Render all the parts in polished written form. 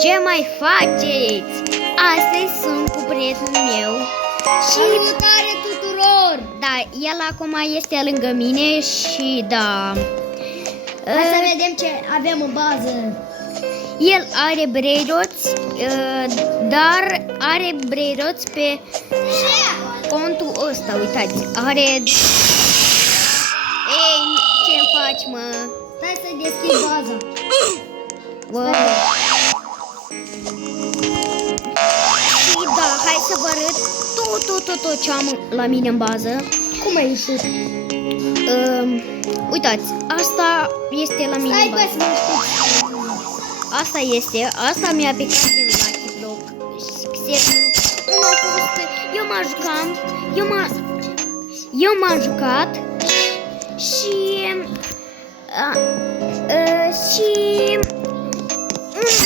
Ce mai faceți? Astăzi sunt cu prietenul meu și... Salutare tuturor! Da, el acum este lângă mine și da... Hai să vedem ce avem în bază. El are breiroți, dar are breiroți pe contul ăsta, uitați, are... Ei, ce-mi faci, mă? Stai să deschid baza. Wow. Și da, hai să vă arăt tot ce am la mine în bază. Cum ai ieșit? Uitați, asta este la mine Stai în bă bază. să mă știți. Asta este, asta mi-a picat din Lucky Block. Eu m-am jucat, eu m-am jucat și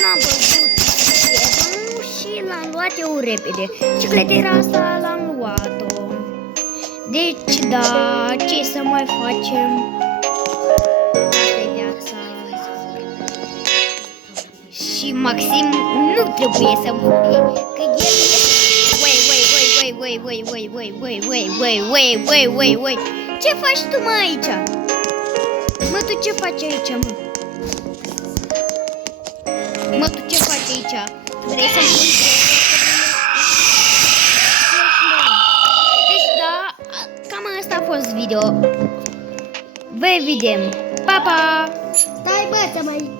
n-am văzut prietenul și l-am luat eu repede. Cicletera asta l-am luat-o. Deci, da, ce să mai facem? Asta-i viața. Și Maxim nu trebuie să mure, că el este... Voi. Ce faci tu, mă, aici? Mă, tu ce faci aici, mă? Mă, tu ce faci aici? Vrei să mă Deci, da, cam asta a fost video. Vă vedem. Pa, pa! Stai bă să mai